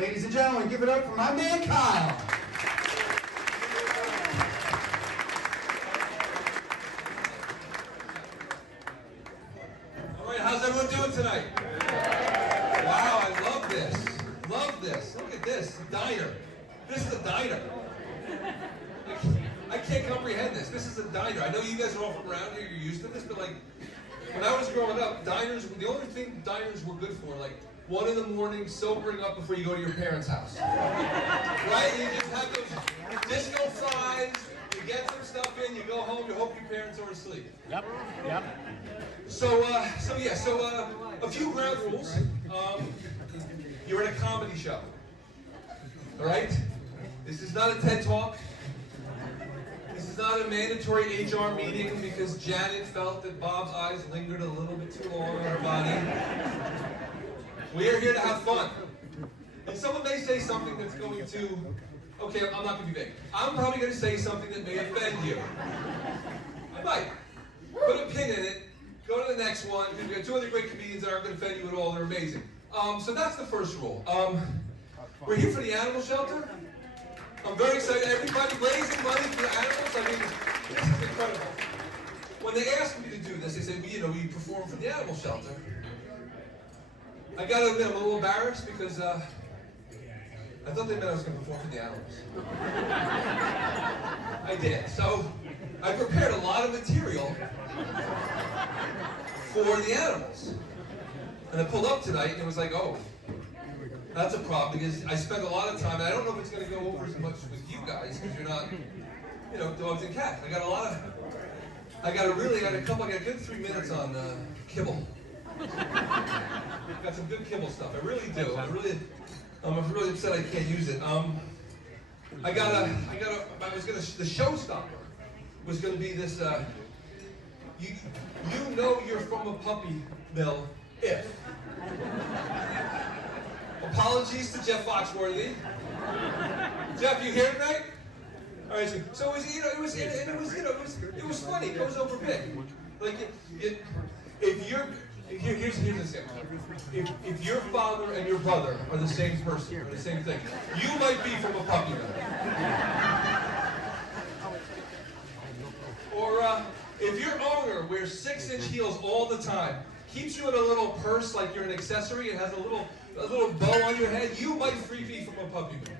Ladies and gentlemen, give it up for my man Kyle. All right, how's everyone doing tonight? Wow, I love this. Love this. Look at this, a diner. This is a diner. I can't comprehend this. This is a diner. I know you guys are all from around here, you're used to this, but like, when I was growing up, diners, the only thing diners were good for, like, 1 in the morning, sobering up before you go to your parents' house. Right? You just have those disco fries, you get some stuff in, you go home, you hope your parents are asleep. Yep. So a few ground rules. You're in a comedy show. All right? This is not a TED Talk. This is not a mandatory HR meeting because Janet felt that Bob's eyes lingered a little bit too long on her body. We are here to have fun. And someone may say something that's going to, okay, I'm not going to be vague. I'm probably going to say something that may offend you. I might. Put a pin in it. Go to the next one. We've got 2 other great comedians that aren't going to offend you at all. They're amazing. So that's the first rule. We're here for the animal shelter. I'm very excited. Everybody raising money for the animals. I mean, this is incredible. When they asked me to do this, they said, well, we perform for the animal shelter. I got to admit, I'm a little embarrassed because I thought they meant I was going to perform for the animals. I did. So I prepared a lot of material for the animals. And I pulled up tonight and it was like, oh, that's a problem because I spent a lot of time, and I don't know if it's going to go over as much with you guys because you're not, dogs and cats. I got a good 3 minutes on kibble. Got some good kibble stuff. I really do. I'm really upset I can't use it. The showstopper was gonna be this, you know you're from a puppy mill if. Apologies to Jeff Foxworthy. Jeff, you here tonight? All right, so it was funny. It goes over big. Like here's the thing. If your father and your brother are the same person, or the same thing, you might be from a puppy mill. Or if your owner wears 6-inch heels all the time, keeps you in a little purse like you're an accessory and has a little bow on your head, you might be from a puppy mill.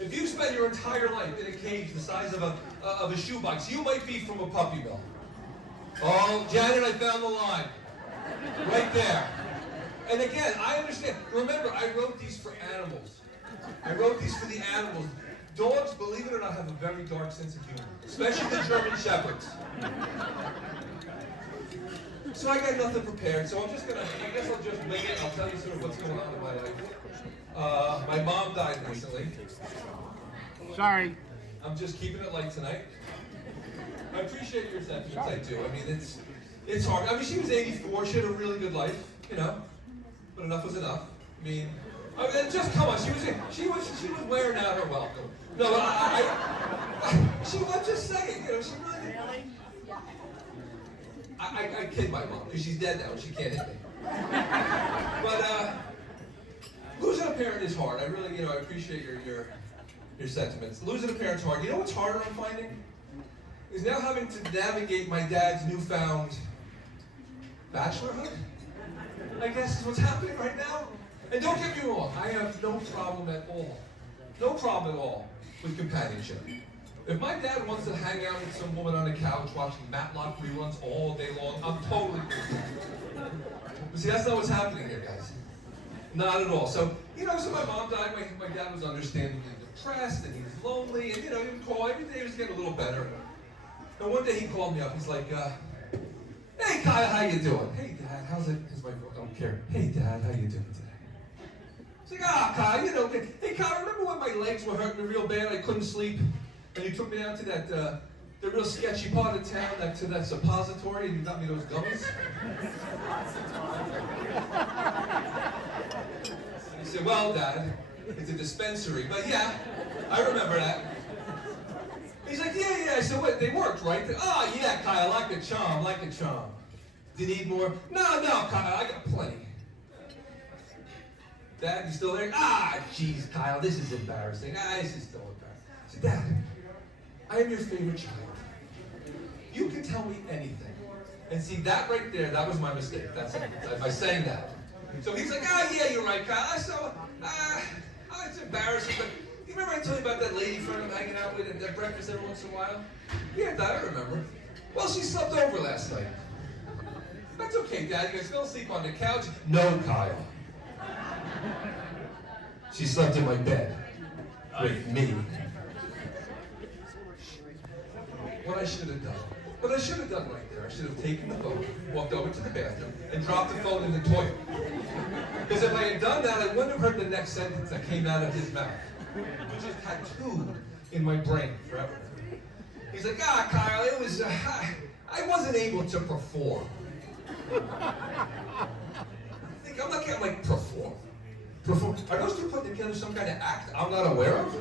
If you spend your entire life in a cage the size of a shoebox, you might be from a puppy mill. Oh, Janet, I found the line. Right there. And again, I understand. Remember, I wrote these for animals. I wrote these for the animals. Dogs, believe it or not, have a very dark sense of humor, especially the German Shepherds. So I got nothing prepared, so I guess I'll just wing it. I'll tell you sort of what's going on in my life. My mom died recently. Sorry. I'm just keeping it light tonight. I appreciate your sentiments, I do. I mean, it's hard. I mean, she was 84, she had a really good life, but enough was enough. I mean, just come on, she was wearing out her welcome. No, but I'm just saying, she really. I kid my mom, because she's dead now and she can't hit me. But losing a parent is hard. I really, I appreciate your sentiments. Losing a parent's hard. You know what's harder I'm finding? Is now having to navigate my dad's newfound bachelorhood, I guess is what's happening right now. And don't get me wrong, I have no problem at all with companionship. If my dad wants to hang out with some woman on the couch watching Matlock reruns all day long, I'm totally cool. But see, that's not what's happening here, guys. Not at all. So, so my mom died, my dad was understandably depressed, and he was lonely, and he would call every day, he was getting a little better. And one day he called me up, he's like, hey Kyle, how you doing? Hey Dad, how's it? His wife, I don't care. Hey Dad, how you doing today? He's like, Kyle, hey Kyle, remember when my legs were hurting me real bad, I couldn't sleep? And you took me down to that, the real sketchy part of town, to that suppository, and you got me those gummies? And he said, well Dad, it's a dispensary, but yeah, I remember that. He's like, yeah. I said, what, they worked, right? Oh, yeah, Kyle, like a charm. Do you need more? No, Kyle, I got plenty. Dad, you still there? Ah, jeez, Kyle, this is embarrassing. This is still embarrassing. I said, Dad, I am your favorite child. You can tell me anything. And see, that right there, that was my mistake. That's by saying that. So he's like, yeah, you're right, Kyle. It's embarrassing, but you remember I told you about that lady friend I'm hanging out with at breakfast every once in a while? Yeah, Dad, I remember. Well, she slept over last night. That's okay, Dad. You guys fell asleep on the couch? No, Kyle. She slept in my bed with me. What I should have done right there, I should have taken the phone, walked over to the bathroom, and dropped the phone in the toilet. Because if I had done that, I wouldn't have heard the next sentence that came out of his mouth, which is tattooed in my brain forever. He's like, Kyle, it was, I wasn't able to perform. I'm not getting like perform. Are those two putting together some kind of act I'm not aware of?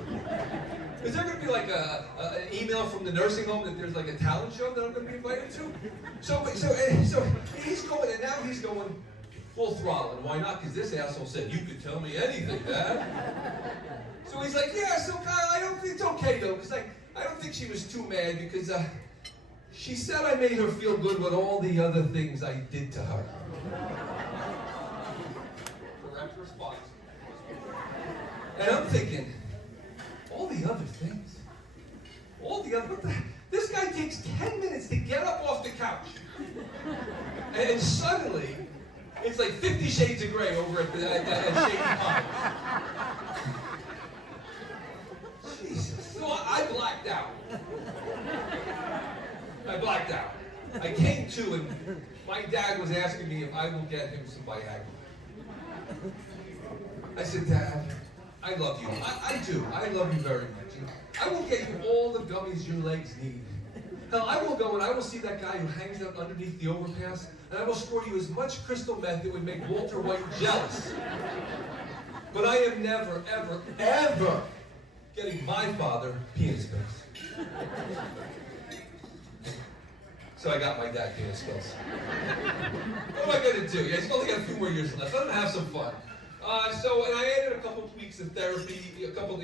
Is there going to be like an email from the nursing home that there's like a talent show that I'm going to be invited to? So he's going, and now he's going full throttle. And why not? Because this asshole said, you could tell me anything, Dad. So he's like, yeah, so Kyle, I don't think it's okay though, because I don't think she was too mad because she said I made her feel good with all the other things I did to her. Correct response. And I'm thinking, all the other things. This guy takes 10 minutes to get up off the couch. And suddenly, it's like 50 Shades of Grey over at Shady Pines. Jesus. So I blacked out. I came to, and my dad was asking me if I will get him some Viagra. I said, Dad, I love you. I do. I love you very much. I will get you all the gummies your legs need. Hell, I will go and I will see that guy who hangs out underneath the overpass, and I will score you as much crystal meth that would make Walter White jealous. But I am never, ever, ever getting my father penis pills. So I got my dad penis pills. What am I going to do? Yeah, he's only got a few more years left. Let him have some fun. And I added a couple of weeks of therapy, a couple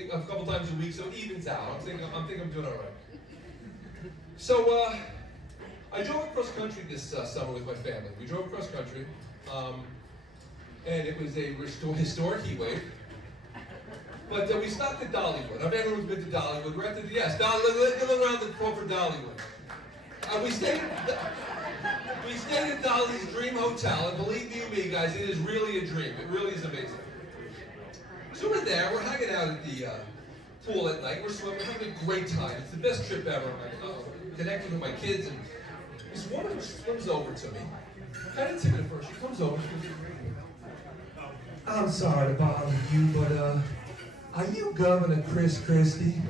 times a week, so it evens out. I'm thinking I'm doing all right. So I drove across country this summer with my family. We drove across country, and it was a historic heat wave. But we stopped at Dollywood. I've everyone's been to Dollywood. We're at the Dollywood, around the corner for Dollywood. We stayed at Dolly's Dream Hotel, and believe you me, guys, it is really a dream. It really is amazing. So we're there, we're hanging out at the pool at night, we're swimming, we're having a great time. It's the best trip ever. I'm connecting with my kids, and this woman swims over to me. Kind of timid at first. She comes over, she goes, I'm sorry to bother you, but are you Governor Chris Christie?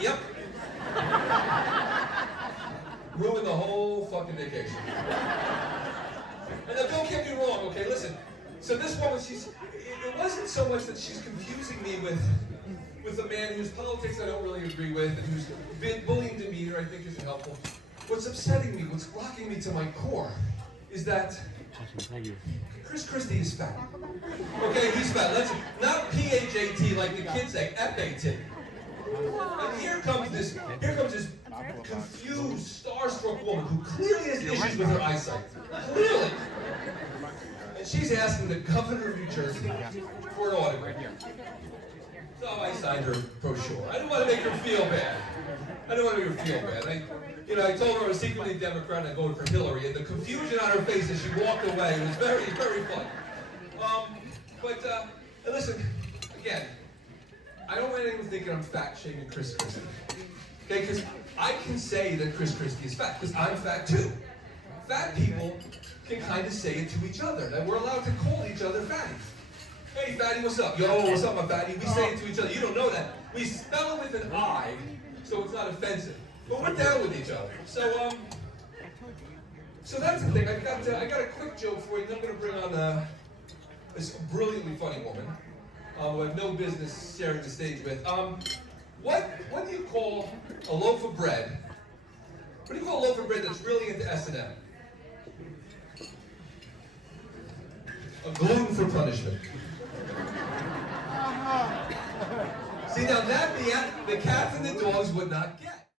Yep. Ruined the whole fucking vacation. And now don't get me wrong, okay, listen. So this woman, it wasn't so much that she's confusing me with a man whose politics I don't really agree with, and whose bullying demeanor I think isn't helpful. What's upsetting me, what's rocking me to my core, is that Chris Christie is fat. Okay, he's fat. Listen, not P-H-A-T like the kids say, F-A-T. And here comes this confused, starstruck woman who clearly has issues with her eyesight. Clearly. And she's asking the governor of New Jersey for an autograph. So I signed her brochure. I didn't want to make her feel bad. I told her I was secretly a Democrat and I voted for Hillary, and the confusion on her face as she walked away was very, very funny. And listen, again, I don't want anyone thinking I'm fat shaming Chris Christie. Okay, because I can say that Chris Christie is fat, because I'm fat too. Fat people can kind of say it to each other, and we're allowed to call each other fatties. Hey, fatty, what's up? Yo, what's up, my fatty? We say it to each other. You don't know that. We spell it with an I, so it's not offensive. But we're down with each other. So that's the thing. I got a quick joke for you, and I'm going to bring on this brilliantly funny woman who I have no business sharing the stage with. What do you call a loaf of bread What do you call a loaf of bread that's really into S&M? A gluten for punishment. See, now that the cats and the dogs would not get.